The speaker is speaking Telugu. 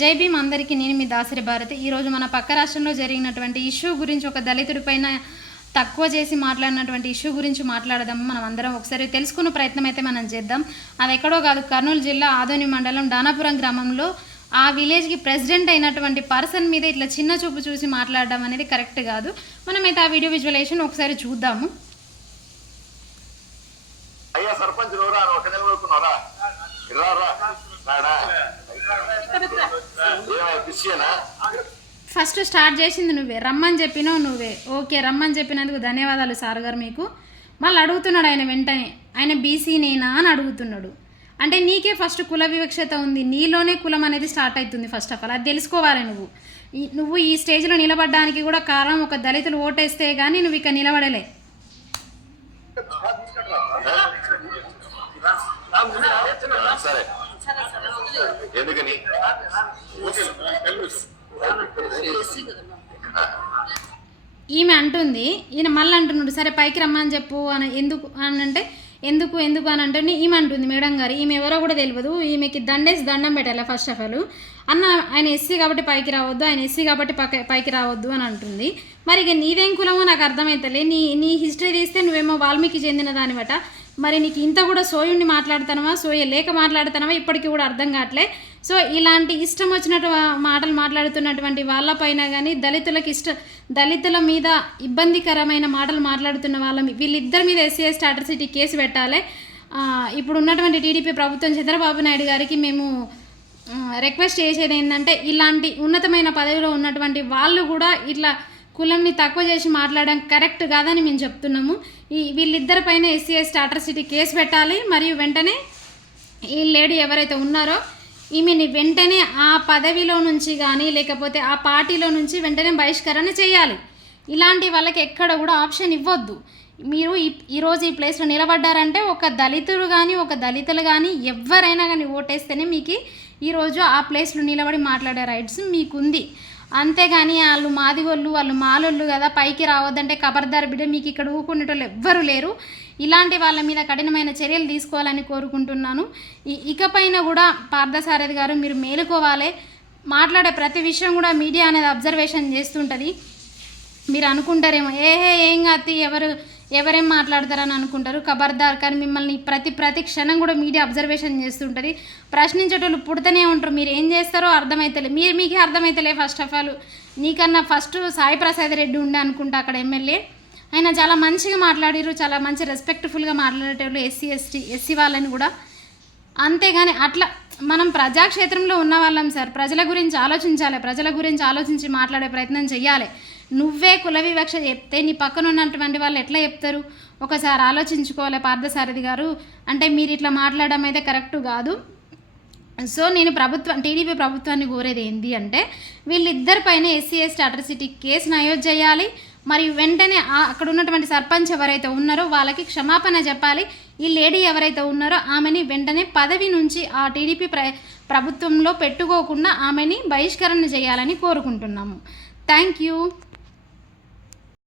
జై భీమ్ అందరికీ నేను మీ దాసరి భారతి. ఈరోజు మన పక్క రాష్ట్రంలో జరిగినటువంటి ఇష్యూ గురించి ఒక దళితుడి పైన తక్కువ చేసి మాట్లాడినటువంటి ఇష్యూ గురించి మాట్లాడదాం. మనం అందరం ఒకసారి తెలుసుకునే ప్రయత్నం అయితే మనం చేద్దాం. అది ఎక్కడో కాదు కర్నూలు జిల్లా ఆదోని మండలం దానాపురం గ్రామంలో ఆ విలేజ్కి ప్రెసిడెంట్ అయినటువంటి పర్సన్ మీద ఇట్లా చిన్న చూపు చూసి మాట్లాడడం అనేది కరెక్ట్ కాదు. మనమైతే ఆ వీడియో విజువలైజేషన్ ఒకసారి చూద్దాము. అయ్యా సర్పంచ్ ఫస్ట్ స్టార్ట్ చేసింది నువ్వే. రమ్మని చెప్పినావు నువ్వే. ఓకే రమ్మని చెప్పినందుకు ధన్యవాదాలు సార్ గారు మీకు. మళ్ళీ అడుగుతున్నాడు ఆయన వెంటనే. ఆయన బీసీ నేనా అని అడుగుతున్నాడు. అంటే నీకే ఫస్ట్ కుల వివక్షత ఉంది. నీలోనే కులం అనేది స్టార్ట్ అవుతుంది ఫస్ట్ ఆఫ్ ఆల్. అది తెలుసుకోవాలి నువ్వు. నువ్వు ఈ స్టేజ్లో నిలబడడానికి కూడా కారణం ఒక దళితులు ఓటేస్తే కానీ నువ్వు ఇక నిలబడలే. ఎందుకని? ఈమె అంటుంది ఈయన మళ్ళీ అంటున్నాడు సరే పైకి రమ్మని చెప్పు అని ఎందుకు అని అంటే ఎందుకు ఎందుకు అని అంటే ఈమె అంటుంది మేడం గారు ఈమె ఎవరో కూడా తెలియదు ఈమెకి దండేసి దండం పెట్టాలి ఫస్ట్ ఆఫ్ ఆల్ అన్న ఆయన ఎస్సీ కాబట్టి పైకి రావద్దు ఆయన ఎస్సీ కాబట్టి పక్క పైకి రావద్దు అని అంటుంది. మరి ఇక నీదేం కులమో నాకు అర్థమవుతలే నీ నీ హిస్టరీ తీస్తే నువ్వేమో వాల్మీకి చెందిన దానివట. మరి నీకు ఇంత కూడా సోయుణ్ణి మాట్లాడతానవా? సోయ లేక మాట్లాడతానవా? ఇప్పటికీ కూడా అర్థం కావట్లే. సో ఇలాంటి ఇష్టం వచ్చినట్టు మాటలు మాట్లాడుతున్నటువంటి వాళ్ళపైన కానీ దళితులకు ఇష్ట దళితుల మీద ఇబ్బందికరమైన మాటలు మాట్లాడుతున్న వాళ్ళ వీళ్ళిద్దరి మీద ఎస్సీ ఎస్టీ అట్రసిటీ కేసు పెట్టాలి. ఇప్పుడు ఉన్నటువంటి టీడీపీ ప్రభుత్వం చంద్రబాబు నాయుడు గారికి మేము రిక్వెస్ట్ చేసేది ఏంటంటే ఇలాంటి ఉన్నతమైన పదవిలో ఉన్నటువంటి వాళ్ళు కూడా ఇట్లా కులంని తక్కువ చేసి మాట్లాడడం కరెక్ట్ కాదని మేము చెప్తున్నాము. ఈ వీళ్ళిద్దరి పైన ఎస్సీ ఎస్టీ అట్రసిటీ కేసు పెట్టాలి మరియు వెంటనే ఈ లేడీ ఎవరైతే ఉన్నారో ఈమెని వెంటనే ఆ పదవిలో నుంచి కానీ లేకపోతే ఆ పార్టీలో నుంచి వెంటనే బహిష్కరణ చేయాలి. ఇలాంటి వాళ్ళకి ఎక్కడ కూడా ఆప్షన్ ఇవ్వద్దు. మీరు ఈ ఈరోజు ఈ ప్లేస్లో నిలబడ్డారంటే ఒక దళితుడు కానీ ఒక దళితులు కానీ ఎవరైనా కానీ ఓటేస్తేనే మీకు ఈరోజు ఆ ప్లేస్లో నిలబడి మాట్లాడే రైట్స్ మీకుంది. అంతేగాని వాళ్ళు మాదిగోళ్ళు వాళ్ళు మాలోళ్ళు కదా పైకి రావద్దంటే కబర్దార్ బిడ్డ మీకు ఇక్కడ ఊకునేటోళ్ళు ఎవ్వరు లేరు. ఇలాంటి వాళ్ళ మీద కఠినమైన చర్యలు తీసుకోవాలని కోరుకుంటున్నాను. ఇకపైన కూడా పార్థసారథి గారు మీరు మేలుకోవాలి. మాట్లాడే ప్రతి విషయం కూడా మీడియా అనేది అబ్జర్వేషన్ చేస్తుంటుంది. మీరు అనుకుంటారేమో ఏహే ఏం కాదు ఎవరు ఎవరేం మాట్లాడతారని అనుకుంటారు. ఖబర్దార్ కానీ మిమ్మల్ని ప్రతి ప్రతి క్షణం కూడా మీడియా అబ్జర్వేషన్ చేస్తుంటుంది. ప్రశ్నించేటోళ్ళు పుడుతూనే ఉంటారు. మీరు ఏం చేస్తారో అర్థమైతలే. మీరు మీకే అర్థమైతలే ఫస్ట్ ఆఫ్ ఆల్ నీకన్నా ఫస్ట్ సాయి ప్రసాద్ రెడ్డి ఉండే అనుకుంటా అక్కడ ఎమ్మెల్యే. ఆయన చాలా మంచిగా మాట్లాడారు చాలా మంచి రెస్పెక్ట్ఫుల్గా మాట్లాడేటోళ్ళు ఎస్సీ ఎస్టీ ఎస్సీ వాళ్ళని కూడా. అంతేగాని అట్లా మనం ప్రజాక్షేత్రంలో ఉన్న వాళ్ళం సార్. ప్రజల గురించి ఆలోచించాలి. ప్రజల గురించి ఆలోచించి మాట్లాడే ప్రయత్నం చేయాలి నువ్వే కుల వివక్ష చెప్తే నీ పక్కన ఉన్నటువంటి వాళ్ళు ఎట్లా చెప్తారు? ఒకసారి ఆలోచించుకోవాలి పార్థసారథి గారు. అంటే మీరు ఇట్లా మాట్లాడడం అయితే కరెక్ట్ కాదు. సో నేను ప్రభుత్వం టీడీపీ ప్రభుత్వాన్ని కోరేది ఏంటి అంటే వీళ్ళిద్దరి పైన ఎస్సీ ఎస్టీ అట్రసిటీ కేసు నయోజ్ చేయాలి. మరియు వెంటనే అక్కడ ఉన్నటువంటి సర్పంచ్ ఎవరైతే ఉన్నారో వాళ్ళకి క్షమాపణ చెప్పాలి. ఈ లేడీ ఎవరైతే ఉన్నారో ఆమెని వెంటనే పదవి నుంచి ఆ టీడీపీ ప్ర ప్రభుత్వంలో పెట్టుకోకుండా ఆమెని బహిష్కరణ చేయాలని కోరుకుంటున్నాము. Thank you.